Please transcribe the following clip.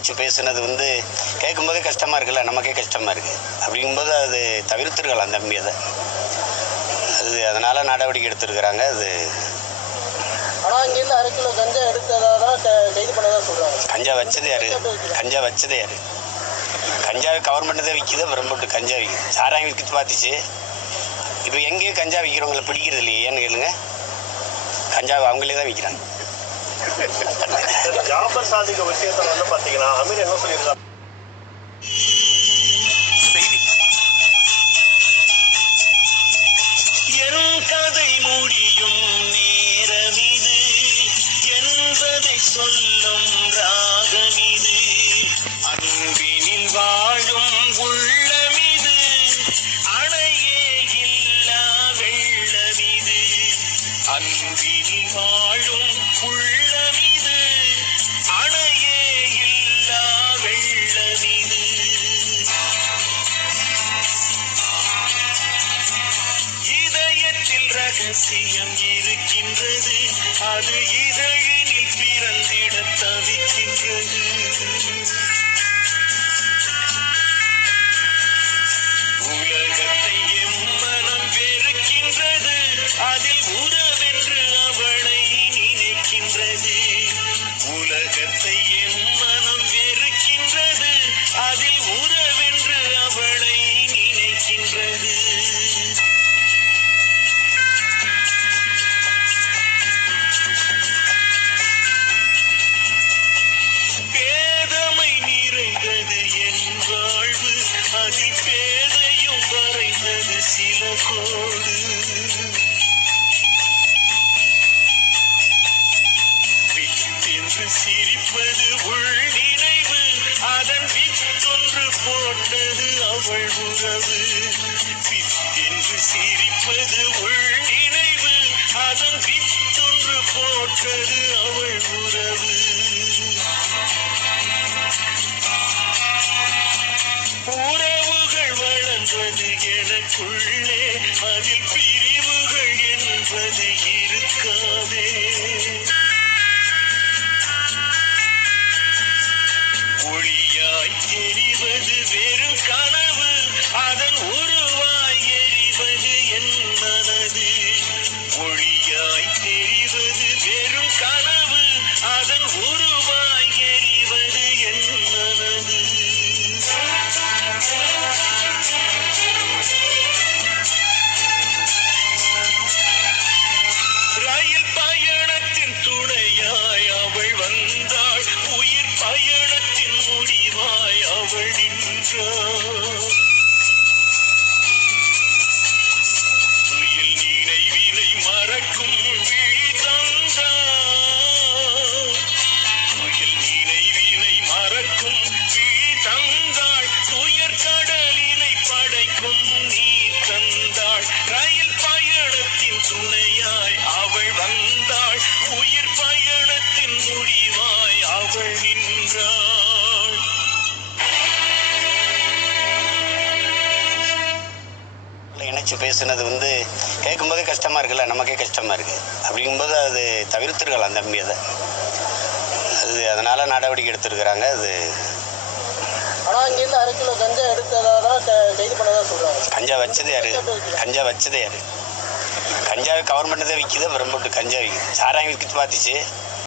இணைச்சி பேசுனது வந்து கேட்கும்போதே கஷ்டமாக இருக்குல்ல நமக்கே கஷ்டமாக இருக்குது அப்படிங்கும்போது அது தவிர்த்துருக்கலாம் தம்பி அதை அது அதனால் நடவடிக்கை எடுத்திருக்கிறாங்க அது ஆனா இங்கிருந்து அரை கிலோ கஞ்சா எடுத்ததா தான் க- கைது பண்ணதா சொல்றாங்க. கஞ்சா வச்சது யாரு? கஞ்சா வச்சது யாரு? கஞ்சாவை கவர்மெண்ட் தான் விற்கிது அப்புறம் போட்டு கஞ்சா விற்கிது சாராயம் விற்கிட்டு பார்த்துச்சு. இப்போ எங்கேயும் கஞ்சா விற்கிறவங்கள பிடிக்கிறது இல்லையே ஏன்னு கேளுங்க. கஞ்சாவை அவங்களே தான் விற்கிறாங்க ஜாபர் சாதிக்க விஷயத்துல வந்து பாத்தீங்கன்னா அமீர் என்ன சொல்லியிருக்காரு? அன்பினில் வாழும் உள்ளமிது அணையே இல்லா வெள்ளமிது. இதயத்தில் ரகசியம் இருக்கின்றது அது இதழினில் பிறந்திட தவிக்கின்றது. அதில் பேதையும் வரைந்தது சில கோடு. வித்தென்று சிரிப்பது உள் நினைவு அதன் வித்தொன்று போட்டது அவள் உறவு. வித்தென்று சிரிப்பது உள் நினைவு அதன் வித்தொன்று போட்டது அவள் உறவு. எனக்குள்ளே அதில் பிரிவுகள் என்பது இருக்காதே. ஒளியாய் தெரிவது வெறும் கனவு அதன் ஒரு துயில் நினைவினை மறக்கும் விழி தந்தாள் துயில் நினைவினை மறக்கும் விழி தந்தாள் துயர் கடலினை படைக்கும் நீர் தந்தாள் ரயில் பயணத்தின் துணையாய் அவள் வந்தாள். உயிர் பயணத்தின் முடிவாய் அவள் நின்றாள். இணைச்சி பேசுனது வந்து கேட்கும்போதே கஷ்டமாக இருக்குல்ல நமக்கே கஷ்டமாக இருக்குது அப்படிங்கும்போது அது தவிர்த்துருக்கலாம் தம்பி அதை அது அதனால் நடவடிக்கை எடுத்திருக்கிறாங்க அது கஞ்சா வச்சது யாரு? கஞ்சா வச்சது யாரு? கஞ்சாவை கவர்மெண்ட் தான் விற்கிது அப்புறம் போட்டு கஞ்சா விற்கிது சாராயம் விற்கிட்டு பார்த்துச்சு.